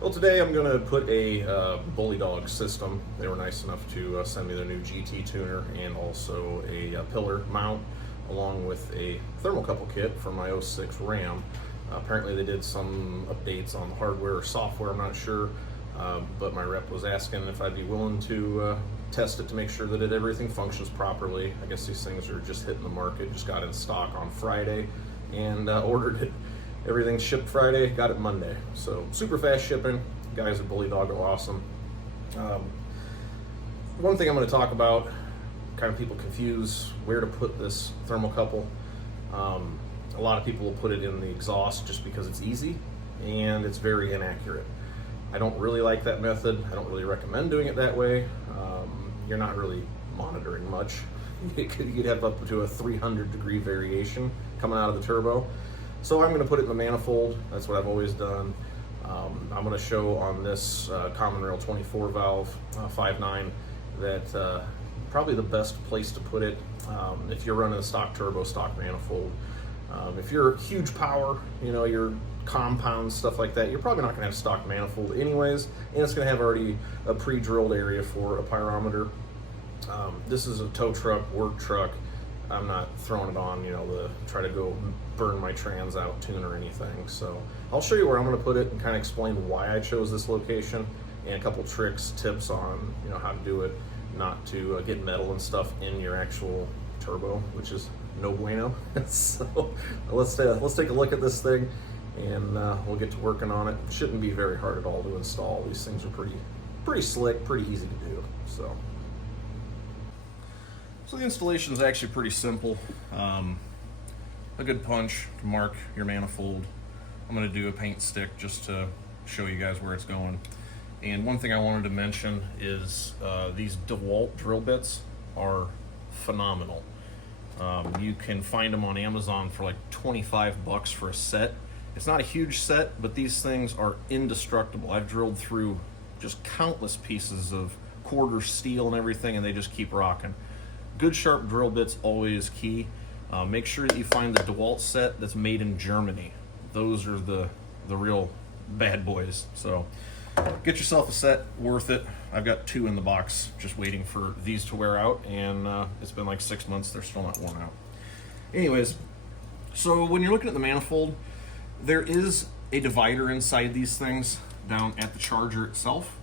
Well, today I'm going to put a Bully Dog system. They were nice enough to send me their new GT tuner and also a pillar mount along with a thermocouple kit for my '06 Ram. Apparently they did some updates on the hardware or software, I'm not sure, but my rep was asking if I'd be willing to test it to make sure that everything functions properly. I guess these things are just hitting the market, just got in stock on Friday and ordered it. Everything shipped Friday, got it Monday. So super fast shipping. Guys at Bully Dog are awesome. One thing I'm going to talk about, kind of people confuse where to put this thermocouple. A lot of people will put it in the exhaust just because it's easy, and it's very inaccurate. I don't really like that method. I don't really recommend doing it that way. You're not really monitoring much. You'd have up to a 300-degree variation coming out of the turbo. So I'm going to put it in the manifold. That's what I've always done. I'm going to show on this common rail 24 valve 5.9 that probably the best place to put it if you're running a stock turbo, stock manifold. If you're huge power, you know, your compound stuff like that, you're probably not going to have stock manifold anyways, and it's going to have already a pre-drilled area for a pyrometer. This is a tow truck, work truck. I'm not throwing it on, you know, to try to go burn my trans out tune or anything. So I'll show you where I'm going to put it and kind of explain why I chose this location and a couple tricks, tips on, you know, how to do it, not to get metal and stuff in your actual turbo, which is no bueno. So let's take a look at this thing, and we'll get to working on it. It shouldn't be very hard at all to install. These things are pretty slick, pretty easy to do. So the installation is actually pretty simple. A good punch to mark your manifold. I'm going to do a paint stick just to show you guys where it's going. And one thing I wanted to mention is these DeWalt drill bits are phenomenal. You can find them on Amazon for like 25 bucks for a set. It's not a huge set, but these things are indestructible. I've drilled through just countless pieces of quarter steel and everything, and they just keep rocking. Good sharp drill bits always key. Make sure that you find the DeWalt set that's made in Germany. Those are the real bad boys. So get yourself a set, worth it. I've got 2 in the box just waiting for these to wear out, and it's been like 6 months, they're still not worn out. Anyways, so when you're looking at the manifold, there is a divider inside these things down at the charger itself.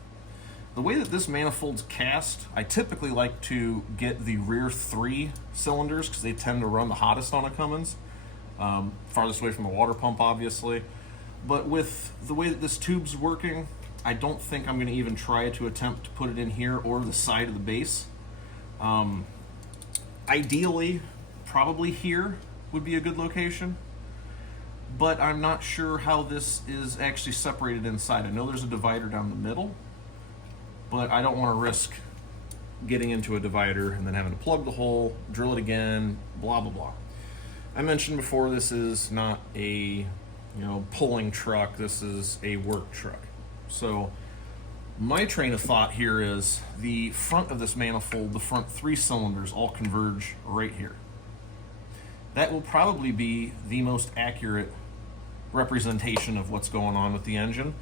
The way that this manifold's cast, I typically like to get the rear 3 cylinders because they tend to run the hottest on a Cummins. Farthest away from the water pump, obviously. But with the way that this tube's working, I don't think I'm going to even try to attempt to put it in here or the side of the base. Ideally, probably here would be a good location. But I'm not sure how this is actually separated inside. I know there's a divider down the middle, but I don't want to risk getting into a divider and then having to plug the hole, drill it again, blah, blah, blah. I mentioned before, this is not a, pulling truck. This is a work truck. So my train of thought here is the front of this manifold, the front 3 cylinders all converge right here. That will probably be the most accurate representation of what's going on with the engine,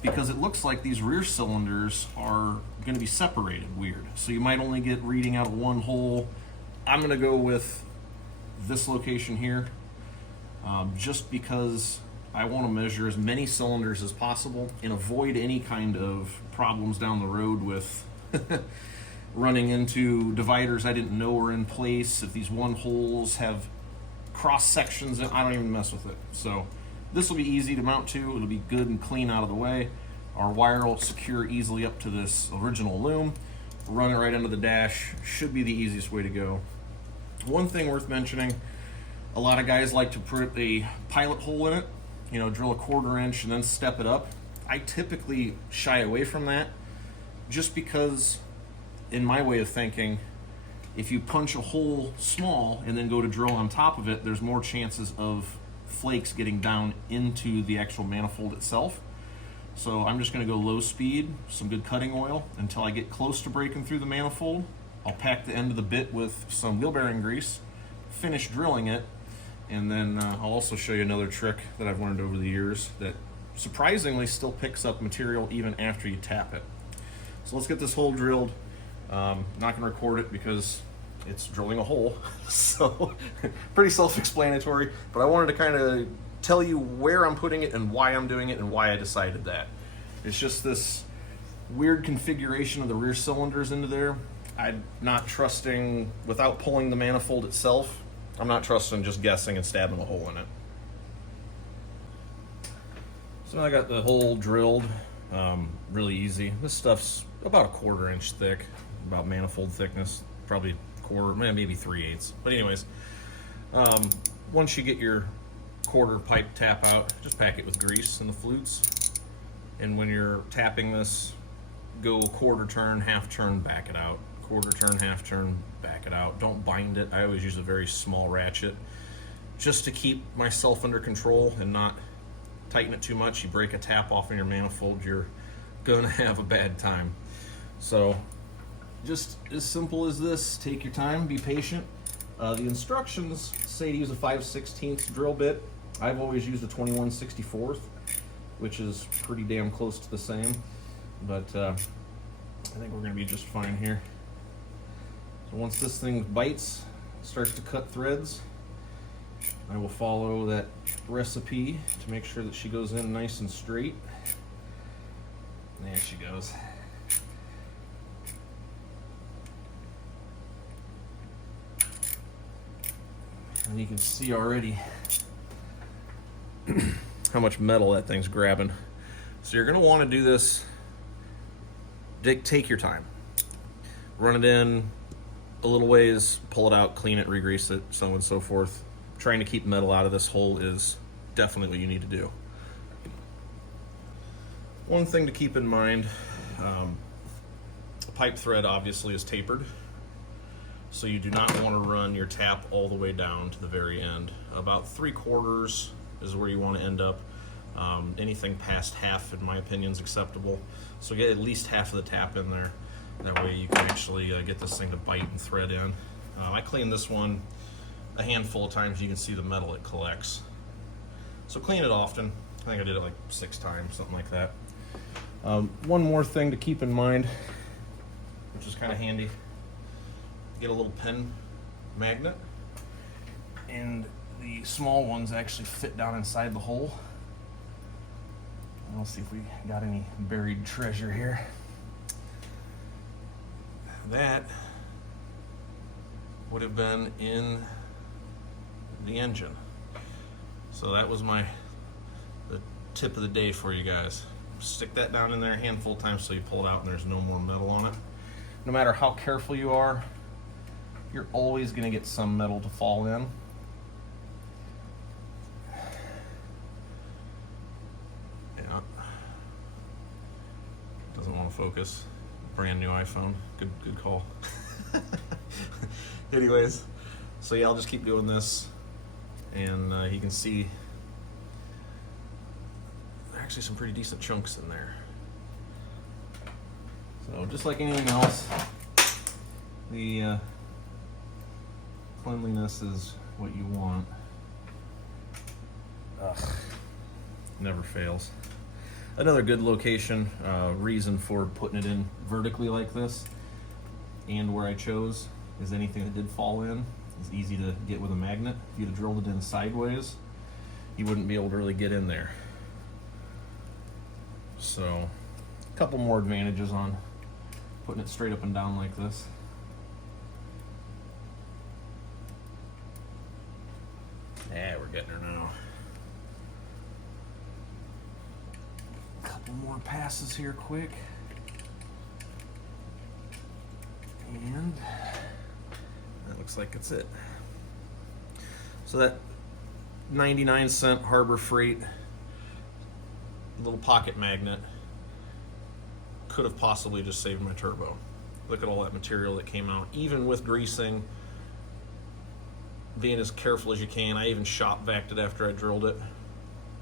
because it looks like these rear cylinders are going to be separated weird. So you might only get reading out of one hole. I'm going to go with this location here, just because I want to measure as many cylinders as possible and avoid any kind of problems down the road with running into dividers I didn't know were in place. If these one holes have cross sections, I don't even mess with it. So this will be easy to mount to. It'll be good and clean out of the way. Our wire will secure easily up to this original loom. Run it right under the dash. Should be the easiest way to go. One thing worth mentioning, a lot of guys like to put a pilot hole in it, drill a 1/4 inch and then step it up. I typically shy away from that just because, in my way of thinking, if you punch a hole small and then go to drill on top of it, there's more chances of flakes getting down into the actual manifold itself. So I'm just going to go low speed, some good cutting oil until I get close to breaking through the manifold. I'll pack the end of the bit with some wheel bearing grease, finish drilling it, and then I'll also show you another trick that I've learned over the years that surprisingly still picks up material even after you tap it. So let's get this hole drilled. Not going to record it because it's drilling a hole, so pretty self-explanatory, but I wanted to kind of tell you where I'm putting it and why I'm doing it and why I decided that. It's just this weird configuration of the rear cylinders into there. I'm not trusting, without pulling the manifold itself, I'm not trusting just guessing and stabbing a hole in it. So I got the hole drilled, really easy. This stuff's about a 1/4 inch thick, about manifold thickness, probably 1/4, maybe 3/8. But anyways, once you get your 1/4 pipe tap out, just pack it with grease in the flutes. And when you're tapping this, go 1/4 turn, 1/2 turn, back it out. 1/4 turn, 1/2 turn, back it out. Don't bind it. I always use a very small ratchet just to keep myself under control and not tighten it too much. You break a tap off in your manifold, you're gonna have a bad time. So just as simple as this. Take your time, be patient. The instructions say to use a 5/16 drill bit. I've always used a 21/64, which is pretty damn close to the same, but I think we're gonna be just fine here. So once this thing bites, starts to cut threads, I will follow that recipe to make sure that she goes in nice and straight. There she goes. And you can see already how much metal that thing's grabbing. So you're gonna wanna do this, take your time. Run it in a little ways, pull it out, clean it, re-grease it, so on and so forth. Trying to keep metal out of this hole is definitely what you need to do. One thing to keep in mind, the pipe thread obviously is tapered, so you do not want to run your tap all the way down to the very end. About 3/4 is where you want to end up. Anything past 1/2, in my opinion, is acceptable. So get at least 1/2 of the tap in there. That way you can actually get this thing to bite and thread in. I cleaned this one a handful of times. You can see the metal it collects. So clean it often. I think I did it like 6 times, something like that. One more thing to keep in mind, which is kind of handy. Get a little pen magnet, and the small ones actually fit down inside the hole. Let's see if we got any buried treasure here. That would have been in the engine. So that was the tip of the day for you guys. Stick that down in there a handful of times so you pull it out and there's no more metal on it. No matter how careful you are, you're always going to get some metal to fall in. Yeah. Doesn't want to focus. Brand new iPhone. Good call. Anyways, so yeah, I'll just keep doing this, and you can see there are actually some pretty decent chunks in there. So just like anything else, the cleanliness is what you want. Ugh, never fails. Another good location, reason for putting it in vertically like this, and where I chose, is anything that did fall in is easy to get with a magnet. If you'd have drilled it in sideways, you wouldn't be able to really get in there. So, a couple more advantages on putting it straight up and down like this. Yeah, we're getting her now. Couple more passes here quick. And that looks like it's it. So that 99-cent Harbor Freight little pocket magnet could have possibly just saved my turbo. Look at all that material that came out, even with greasing, being as careful as you can. I even shop vacked it after I drilled it.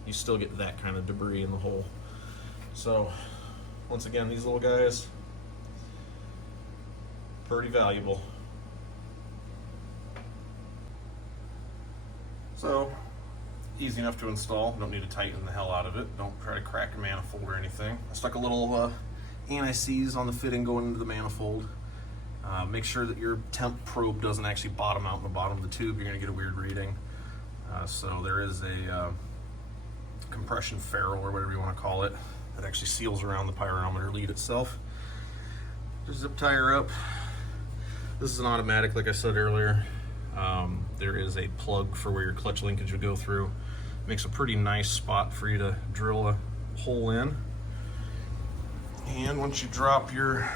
You still get that kind of debris in the hole. So once again, these little guys, pretty valuable. So easy enough to install. Don't need to tighten the hell out of it. Don't try to crack a manifold or anything. I stuck a little anti-seize on the fitting going into the manifold. Make sure that your temp probe doesn't actually bottom out in the bottom of the tube. You're going to get a weird reading. So there is a compression ferrule, or whatever you want to call it, that actually seals around the pyrometer lead itself. Just zip tie her up. This is an automatic, like I said earlier. There is a plug for where your clutch linkage would go through. Makes a pretty nice spot for you to drill a hole in. And once you drop your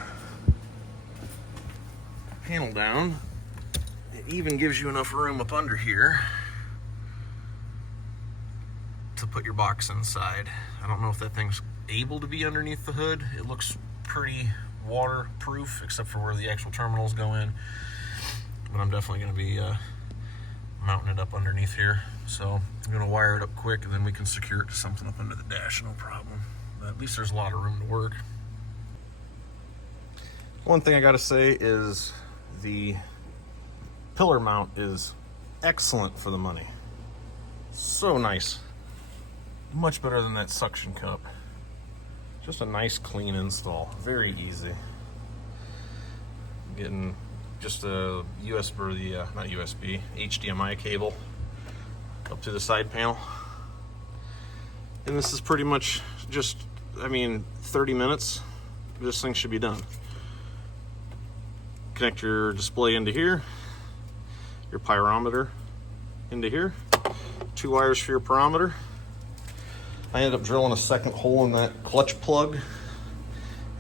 panel down, it even gives you enough room up under here to put your box inside. I don't know if that thing's able to be underneath the hood. It looks pretty waterproof, except for where the actual terminals go in. But I'm definitely going to be mounting it up underneath here. So I'm going to wire it up quick, and then we can secure it to something up under the dash, no problem. But at least there's a lot of room to work. One thing I got to say is the pillar mount is excellent for the money. So nice. Much better than that suction cup. Just a nice clean install, very easy. Getting just a USB, or the not USB, HDMI cable up to the side panel. And this is pretty much just, I mean, 30 minutes, this thing should be done. Connect your display into here, your pyrometer into here, 2 wires for your pyrometer. I ended up drilling a second hole in that clutch plug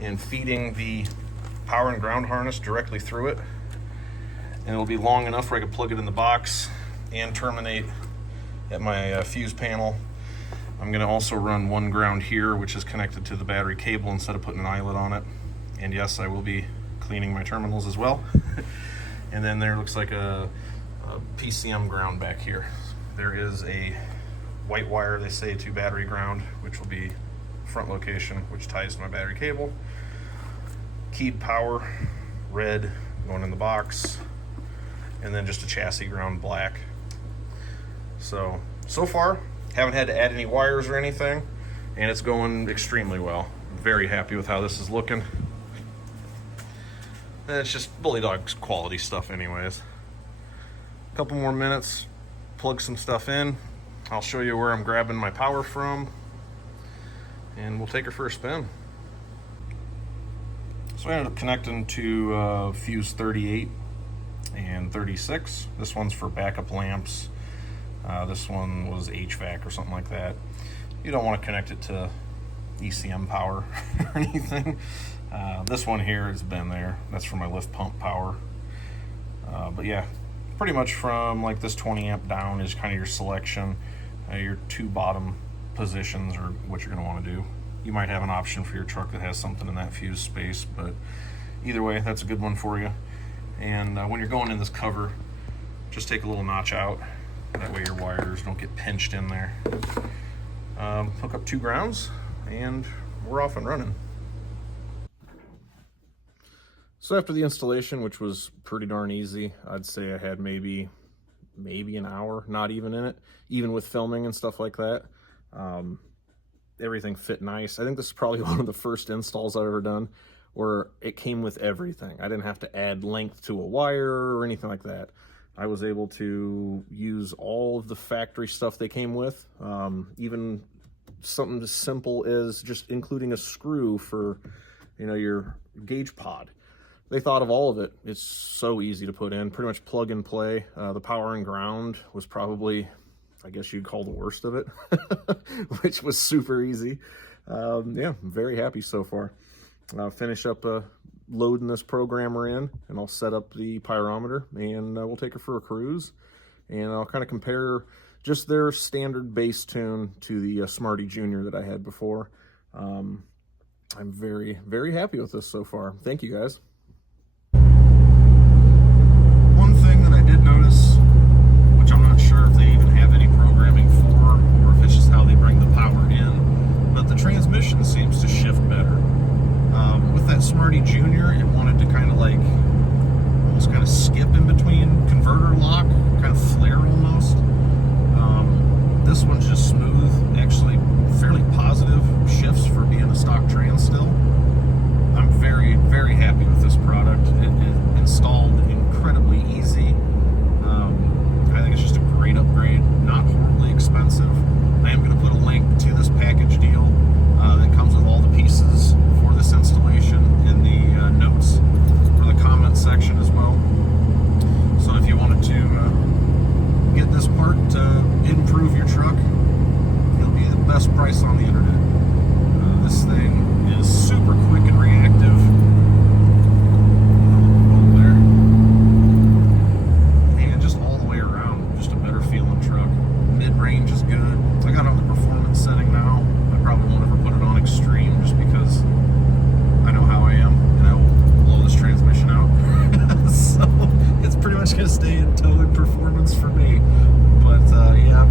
and feeding the power and ground harness directly through it. And it'll be long enough where I can plug it in the box and terminate at my fuse panel. I'm gonna also run one ground here, which is connected to the battery cable instead of putting an eyelet on it. And yes, I will be cleaning my terminals as well. And then there looks like a PCM ground back here. There is a white wire, they say, to battery ground, which will be front location, which ties to my battery cable. Keyed power, red, going in the box, and then just a chassis ground, black. So far, haven't had to add any wires or anything, and it's going extremely well. I'm very happy with how this is looking. And it's just Bully Dog's quality stuff anyways. A couple more minutes, plug some stuff in. I'll show you where I'm grabbing my power from, and we'll take her for a spin. So I ended up connecting to fuse 38 and 36. This one's for backup lamps. This one was HVAC or something like that. You don't want to connect it to ECM power or anything. This one here has been there. That's for my lift pump power. But yeah, pretty much from like this 20 amp down is kind of your selection. Your 2 bottom positions are what you're going to want to do. You might have an option for your truck that has something in that fuse space, but either way, that's a good one for you. And when you're going in this cover, just take a little notch out. That way your wires don't get pinched in there. Hook up 2 grounds, and we're off and running. So after the installation, which was pretty darn easy, I'd say I had maybe an hour, not even in it, even with filming and stuff like that. Everything fit nice. I think this is probably one of the first installs I've ever done where it came with everything. I didn't have to add length to a wire or anything like that. I was able to use all of the factory stuff they came with, even something as simple as just including a screw for, you know, your gauge pod. They thought of all of it. It's so easy to put in, pretty much plug and play. The power and ground was probably, I guess you'd call the worst of it, which was super easy. Yeah, I'm very happy so far. I'll finish up loading this programmer in, and I'll set up the pyrometer, and we'll take her for a cruise. And I'll kind of compare just their standard bass tune to the Smarty Junior that I had before. I'm very, very happy with this so far. Thank you, guys. One thing that I did notice, which I'm not sure if they even have any programming for, or if it's just how they bring the power in, but the transmission seems to shift better. With that Smarty Junior, it wanted to kind of like, almost kind of skip in between converter lock, kind of flare almost. This one still. I'm very, very happy with this product. It installed incredibly easy. I think it's just a great upgrade, not horribly expensive. I am going to put a link to this package deal that comes with all the pieces for this installation in the notes or the comment section as well. So if you wanted to get this part to improve your truck, it'll be the best price on the internet. This thing is super quick and reactive. And just all the way around, just a better feeling truck. Mid-range is good. I got it on the performance setting now. I probably won't ever put it on extreme just because I know how I am and I will blow this transmission out. So it's pretty much going to stay in tow and performance for me. But yeah,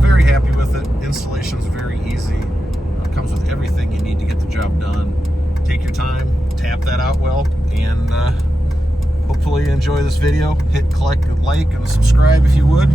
very happy with it. Installation's very easy. Comes with everything you need to get the job done. Take your time, tap that out well, and hopefully you enjoy this video. Hit like and subscribe if you would.